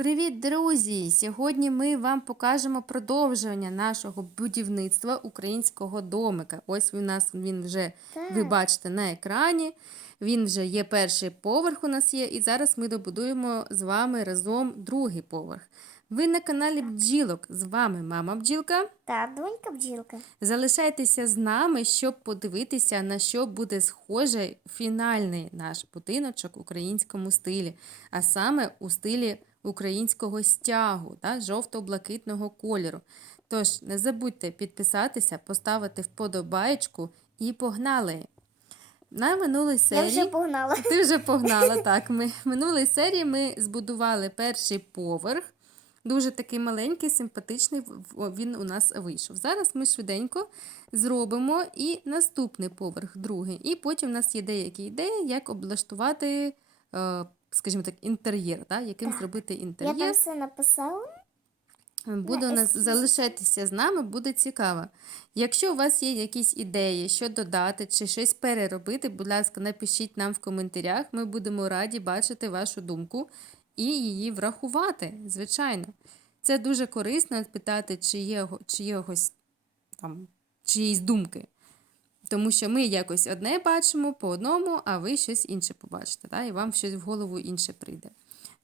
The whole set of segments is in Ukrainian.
Привіт, друзі! Сьогодні ми вам покажемо продовження нашого будівництва українського домика. Ось у нас він вже ви бачите на екрані. Він вже є перший поверх у нас є, і зараз ми добудуємо з вами разом другий поверх. Ви на каналі Бджілок. З вами мама бджілка. Та донька бджілка. Залишайтеся з нами, щоб подивитися, на що буде схожий фінальний наш будиночок в українському стилі, а саме у стилі українського стягу та жовто-блакитного кольору. Тож не забудьте підписатися, поставити вподобаєчку і погнали! На минулій Я серії вже погнала. ти вже погнала. Так, ми в минулій серії ми збудували перший поверх. Дуже такий маленький, симпатичний. Він у нас вийшов. Зараз ми швиденько зробимо і наступний поверх, другий. І потім у нас є деякі ідеї, як облаштувати, е, скажімо так, інтер'єр, так? яким зробити Я там інтер'єр. все написала. Буде у нас ескізі. залишайтеся з нами, буде цікаво. Якщо у вас є якісь ідеї, що додати чи щось переробити, будь ласка, напишіть нам в коментарях. Ми будемо раді бачити вашу думку і її врахувати, звичайно. Це дуже корисно питати, чи є, чи є ось там чиїсь думки. Тому що ми якось одне бачимо по одному, а ви щось інше побачите, та? і вам щось в голову інше прийде.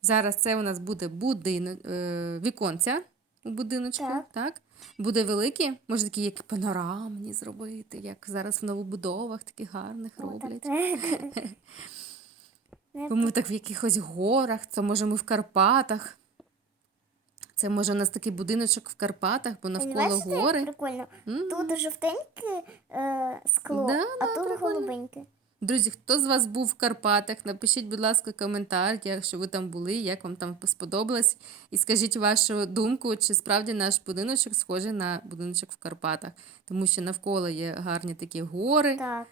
Зараз це у нас буде будино, е, віконця у будиночку. Так. Так. Буде великі, може такі як панорамні зробити, як зараз в новобудовах таких гарних роблять. Бо ми так в якихось горах, це може ми в Карпатах. Це може у нас такий будиночок в Карпатах, бо навколо Бачите, гори. Прикольно. М. Тут жовтеньке е, скло, Да, а да, тут прикольно. голубеньке. Друзі, хто з вас був в Карпатах? Напишіть, будь ласка, коментар, якщо ви там були, як вам там сподобалось. І скажіть вашу думку, чи справді наш будиночок схожий на будиночок в Карпатах. Тому що навколо є гарні такі гори. Так.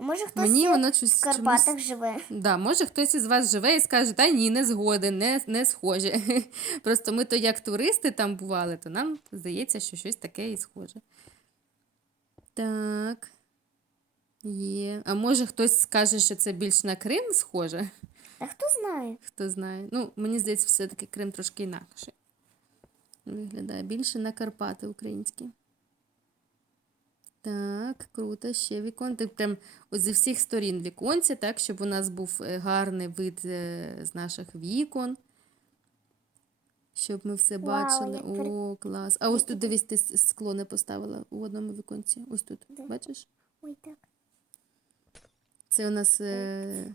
Може хтось Мені воно щось в Карпатах чомусь- живе. Да, може хтось із вас живе і скаже, та ні, не згоден, не, не схоже. Просто ми то як туристи там бували, то нам здається, що щось таке і схоже. Так. Є. А може хтось скаже, що це більш на Крим схоже? А хто знає? Хто знає. Ну, мені здається, все-таки Крим трошки інакше. Виглядає більше на Карпати українські. Так, круто, ще віконце. Прям ось зі всіх сторін віконця, так, щоб у нас був е, гарний вид е, з наших вікон. Щоб ми все Вау, бачили. як О, клас. А ось тут дивись, ти скло не поставила у одному віконці. Ось тут. Де? Бачиш? Ой, так. Це у нас. Е...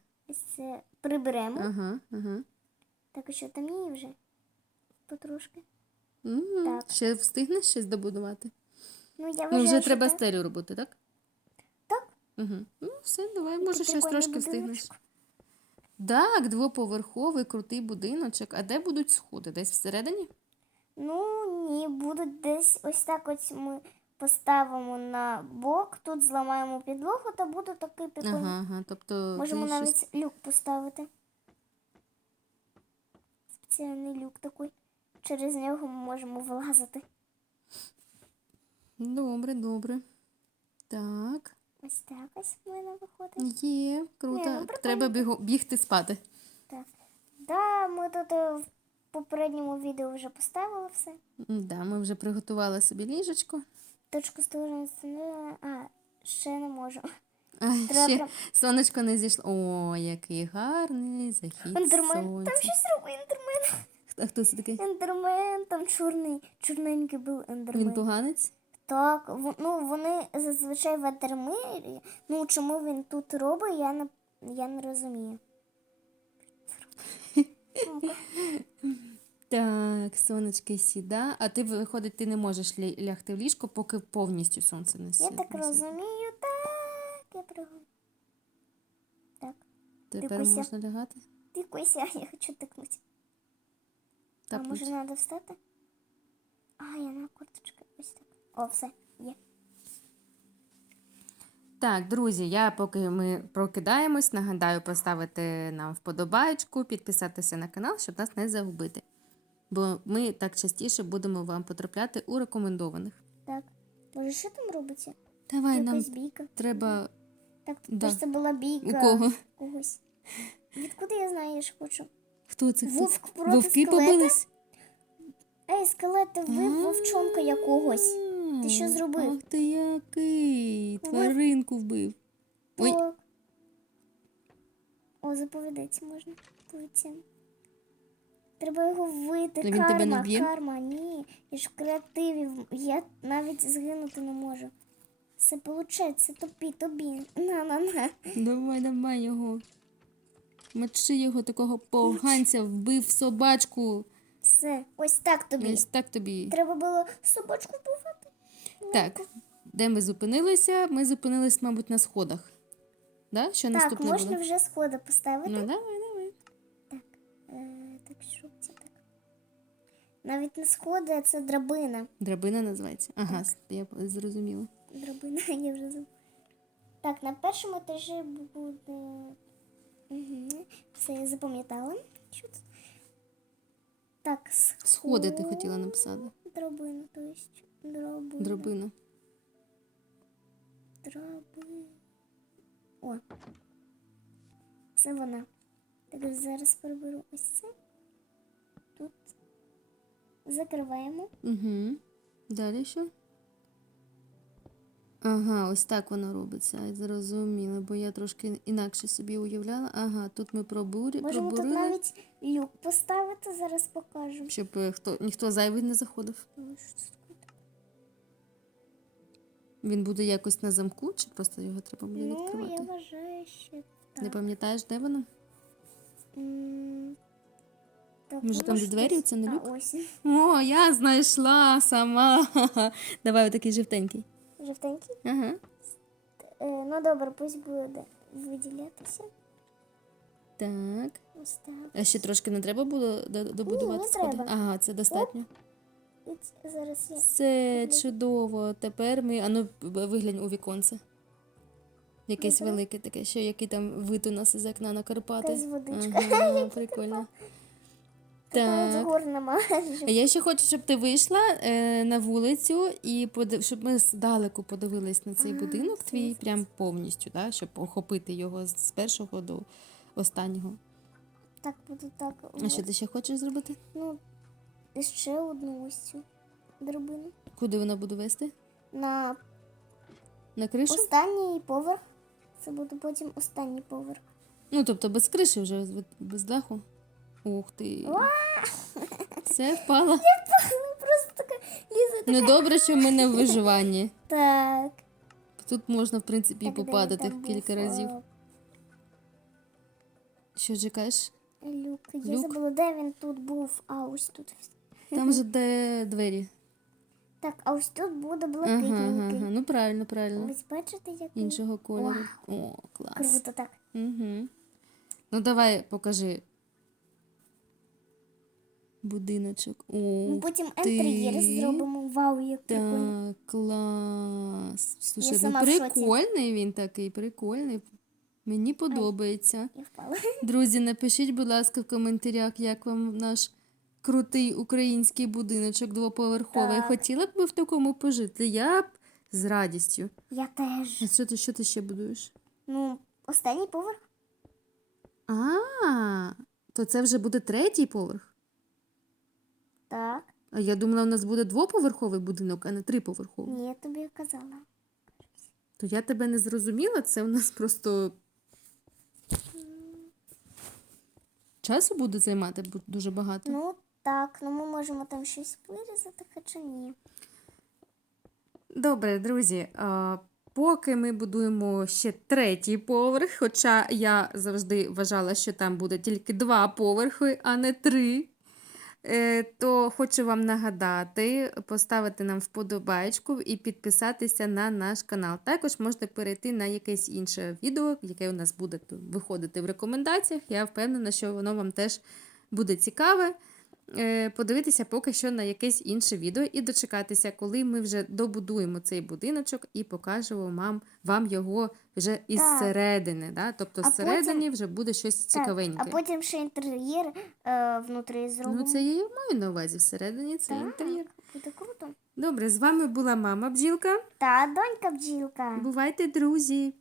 Це приберемо. Ага, ага. Так, що там є вже? Потрошки. М, Так. Ще встигнеш щось добудувати? Ну, я Ну, вже що треба так. стерео робити, так? Так. Угу. Ну, все, давай, може, щось прикольний трошки встигнеш. будиночок. Так, двоповерховий крутий будиночок. А де будуть сходи? Десь всередині? Ну, ні, будуть десь ось так ось ми поставимо на бок, тут зламаємо підлогу, та буде такий прикольний. Ага, ага. Тобто Можемо ти навіть щось... люк поставити. Спеціальний люк такий. Через нього ми можемо вилазити. Добре, добре. Так. Ось так ось в мене виходить. Є, круто. Ні, ну, Треба біго... бігти спати. Так. Да, ми тут е, в попередньому відео вже поставили все. Да, ми вже приготували собі ліжечко. Точку створення встановлена. А, ще не можу. А, Треба ще прям- сонечко не зійшло. О, який гарний захід Ендермен. сонця. Там щось робить ендермен. А хто це такий? Ендермен, там чорний, чорненький був ендермен. Він поганець? Так, ну вони зазвичай в. Ну чому він тут робить, я не, я не розумію. Так, сонечки сіда. А ти виходить, ти не можеш лягти в ліжко, поки повністю сонце не Я так розумію, так, я пригу. Так, Тепер можна лягати? тикуйся, я хочу тикнути. А може треба встати? А, я на курточку. О, все, є. Так, друзі, я поки ми прокидаємось, нагадаю поставити нам вподобайку, підписатися на канал, щоб нас не загубити. Бо ми так частіше будемо вам потрапляти у рекомендованих. Так. Може, що там робиться? Давай, нам бійка. треба Так, Да. це була бійка у кого? когось. Відкуди я знаю, я ж хочу. Хто це? Хто? Вовк проти Вовки скелета? побились? Ей, скелет, вбив вовчонка якогось. Ти що зробив? Ах ти який. Тваринку вбив. Ой. О, заповідець можна. Дивіться. Треба його вбити. Він тебе не карма, вб'є? карма, ні. Я ж в креативі. Я навіть згинути не можу. Все виходить, тобі, тобі. На-на-на. Давай, давай його. Мочи його такого поганця, вбив собачку. Все, ось так тобі. Ось так тобі. Треба було собачку вбивати. Так, де ми зупинилися? Ми зупинились, мабуть, на сходах. Да? Що Так, наступне можна буде? вже сходи поставити. Ну, давай, давай. Е, так, що це так? Навіть не сходи, а це драбина. Драбина називається. Ага, я зрозуміла. Драбина, я вже забула. Так, на першому етажі буде. Угу. Все, я запам'ятала. Що це? Так, сход... Сходи ти хотіла написати. Драбина, то есть. Драбина. Драбина. Драбина. О. Це вона. Так, зараз переберу ось це. Тут. Закриваємо. Угу. Далі що? Ага, ось так воно робиться. Ай, Зрозуміло, бо я трошки інакше собі уявляла. Ага, тут ми пробурі, Можемо тут навіть люк поставити, зараз покажемо. щоб е, хто, ніхто зайвий не заходив. Ой, що? Він буде якось на замку, чи просто його треба буде Ну, відкривати? я вважаю, що Не пам'ятаєш, де воно? Так, Може, там, ось двері, це не люк? ось. О, я знайшла сама. Давай отакий жовтенький. Жовтенький. Ага. Е, ну добре, пусть буде виділятися. Так. Ось так. А ще трошки не треба було до- добудувати не сходи? треба. Ага, це достатньо. Ц- зараз я. Це чудово. Тепер ми. Ану, виглянь у віконце. Якесь Добре. велике таке, що який там вид у нас із окна на Карпати. Якась водичка. Ага, прикольно. Так. А я ще хочу, щоб ти вийшла е, на вулицю і подив... щоб ми здалеку подивились на цей А, будинок це твій прям повністю, да? щоб охопити його з першого до останнього. Так, буду так. А що ти ще хочеш зробити? Ну, і ще одну ось цю драбину. Куди вона буде вести? На На кришу? останній поверх. Це буде потім останній поверх. Ну, тобто без криші вже з- без даху. Ух ти. Все впало. Просто така лізе. Ну добре, що ми не в виживанні. Так. Тут можна, в принципі, і Так, де попадати там кілька був, разів. а, Що чекаєш? Люк. Я Люк? забула, де він тут був. А ось тут. Там же де двері. Так, а ось тут буде Ага, ага, блакитненький. ага. Ну правильно, правильно. Ось бачите, як? Іншого кольору. О, клас. круто так. Угу. Ну давай покажи. Будиночок. О, Ми потім ти. інтер'єр зробимо. Вау, як прикольно. Так, клас. Слушай, ну сама в шоці. прикольний він такий, прикольний. Мені подобається. Я впала. Друзі, напишіть, будь ласка, в коментарях, як вам наш крутий український будиночок двоповерховий. Так. Хотіла б ви в такому пожити? Я б з радістю. Я теж. А що ти, що ти ще будуєш? Ну, останній поверх. А, то це вже буде третій поверх. Так. А я думала, у нас буде двоповерховий будинок, а не триповерховий. Ні, я тобі казала. То я тебе не зрозуміла, це у нас просто часу буде займати дуже багато. Ну, так, ну ми можемо там щось вирізати, хоча ні. Добре, друзі. А, поки ми будуємо ще третій поверх, хоча я завжди вважала, що там буде тільки два поверхи, а не три. Е, то хочу вам нагадати, поставити нам вподобайку і підписатися на наш канал. Також можете перейти на якесь інше відео, яке у нас буде виходити в рекомендаціях. Я впевнена, що воно вам теж буде цікаве. Е, Подивитися поки що на якесь інше відео і дочекатися, коли ми вже добудуємо цей будиночок і покажемо вам, вам його вже із Так. середини. Да? Тобто А зсередині вже буде щось Так, а потім ще інтер'єр е, внутрі зробимо. Ну, це я і маю на увазі всередині це Так, інтер'єр. Буде круто. Добре, з вами була мама бджілка. Та донька бджілка. Бувайте, друзі!